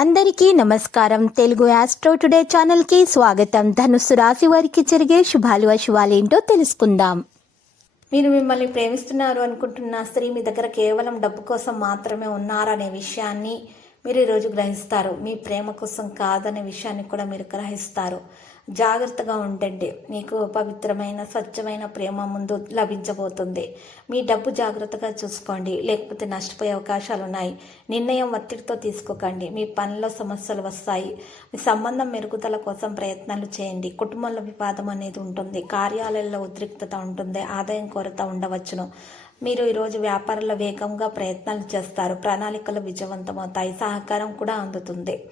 అందరికీ నమస్కారం. Telugu astro today ఛానల్కి స్వాగతం. ధనుస్సు రాశి వారికి జరిగే శుభాలు అశుభాలేంటో తెలుసుకుందాం. మీరు మిమ్మల్ని ప్రేమిస్తున్నారు అనుకుంటున్న స్త్రీ మీ దగ్గర కేవలం డబ్బు కోసం మాత్రమే ఉన్నారనే విషయాన్ని మీరు ఈరోజు గ్రహిస్తారు. మీ ప్రేమ కోసం కాదనే విషయాన్ని కూడా మీరు గ్రహిస్తారు. జాగ్రత్తగా ఉండండి. మీకు పవిత్రమైన స్వచ్ఛమైన ప్రేమ ముందు లభించబోతుంది. మీ డబ్బు జాగ్రత్తగా చూసుకోండి, లేకపోతే నష్టపోయే అవకాశాలు ఉన్నాయి. నిర్ణయం ఒత్తిడితో తీసుకోకండి. మీ పనిలో సమస్యలు వస్తాయి. మీ సంబంధం మెరుగుదల కోసం ప్రయత్నాలు చేయండి. కుటుంబంలో వివాదం అనేది ఉంటుంది. కార్యాలయంలో ఉద్రిక్తత ఉంటుంది. ఆదాయం కొరత ఉండవచ్చును. మీరు ఈరోజు వ్యాపారంలో వేగంగా ప్రయత్నాలు చేస్తారు. ప్రణాళికలు విజయవంతమవుతాయి. సహకారం కూడా అందుతుంది.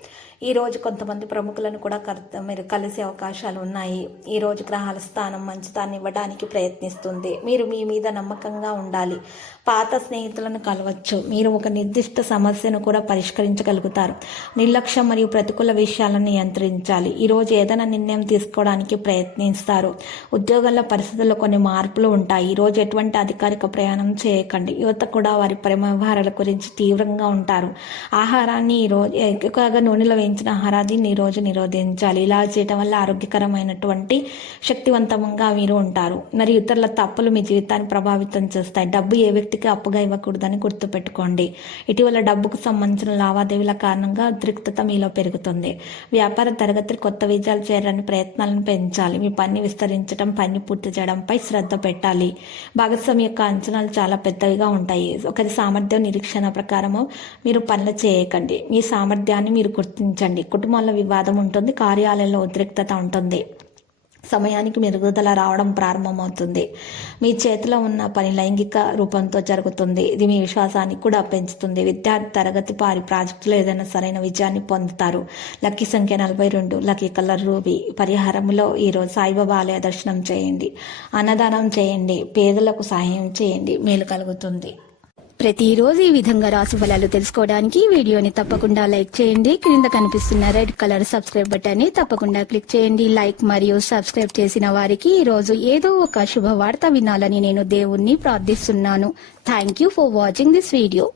ఈరోజు కొంతమంది ప్రముఖులను కూడా మీరు కలిసే అవకాశాలు ఉన్నాయి. ఈరోజు గ్రహాల స్థానం మంచిదాన్ని ఇవ్వడానికి ప్రయత్నిస్తుంది. మీరు మీ మీద నమ్మకంగా ఉండాలి. పాత స్నేహితులను కలవచ్చు. మీరు ఒక నిర్దిష్ట సమస్యను కూడా పరిష్కరించగలుగుతారు. నిర్లక్ష్యం మరియు ప్రతికూల విషయాలను నియంత్రించాలి. ఈరోజు ఏదైనా నిర్ణయం తీసుకోవడానికి ప్రయత్నిస్తారు. ఉద్యోగంలో పరిస్థితుల్లో కొన్ని మార్పులు ఉంటాయి. ఈరోజు ఎటువంటి అధికారిక ప్రయాణం చేయకండి. యువత కూడా వారి ప్రేమ వ్యవహారాల గురించి తీవ్రంగా ఉంటారు. ఆహారాన్ని ఈరోజు ఎక్కువగా నూనెలో వేయించిన ఆహారాన్ని ఈరోజు నిరోధించాలి. ఇలా చేయడం వల్ల ఆరోగ్యకరమైనటువంటి శక్తివంతంగా మీరు ఉంటారు. మరియు ఇతరుల తప్పులు మీ జీవితాన్ని ప్రభావితం చేస్తాయి. డబ్బు ఏ వ్యక్తికి అప్పుగా ఇవ్వకూడదని గుర్తుపెట్టుకోండి. ఇటీవల డబ్బుకు సంబంధించిన లావాదేవీల కారణంగా ఉద్రిక్తత మీలో పెరుగుతుంది. వ్యాపార తరగతి కొత్త విజయాలు చేయాలని ప్రయత్నాలను పెంచాలి. మీ పని విస్తరించడం, పని పూర్తి చేయడంపై శ్రద్ధ పెట్టాలి. భాగస్వామి యొక్క అంచనాలు చాలా పెద్దవిగా ఉంటాయి. ఒకరి సామర్థ్యం నిరీక్షణ ప్రకారము మీరు పనులు చేయకండి. మీ సామర్థ్యాన్ని మీరు గుర్తించండి. కుటుంబంలో వివాదం ఉంటుంది. కార్యాలయంలో ఉద్రిక్తత ఉంటుంది. సమయానికి మెరుగుదల రావడం ప్రారంభమవుతుంది. మీ చేతిలో ఉన్న పని లైంగిక రూపంతో జరుగుతుంది. ఇది మీ విశ్వాసాన్ని కూడా పెంచుతుంది. విద్యార్థి తరగతి వారి ప్రాజెక్టులో ఏదైనా సరైన విజయాన్ని పొందుతారు. లక్కీ సంఖ్య 42. Lucky colour ruby. పరిహారంలో ఈరోజు సాయిబాబా ఆలయ దర్శనం చేయండి. అన్నదానం చేయండి. పేదలకు సహాయం చేయండి. మేలు కలుగుతుంది. ప్రతిరోజు ఈ విధంగా రాశి ఫలాలు తెలుసుకోవడానికి వీడియోని తప్పకుండా లైక్ చేయండి. క్రింద కనిపిస్తున్న రెడ్ కలర్ సబ్స్క్రైబ్ బటన్ ని తప్పకుండా క్లిక్ చేయండి. లైక్ మరియు సబ్స్క్రైబ్ చేసిన వారికి ఈ రోజు ఏదో ఒక శుభవార్త వినాలని నేను దేవుణ్ణి ప్రార్థిస్తున్నాను. Thank you for watching this video.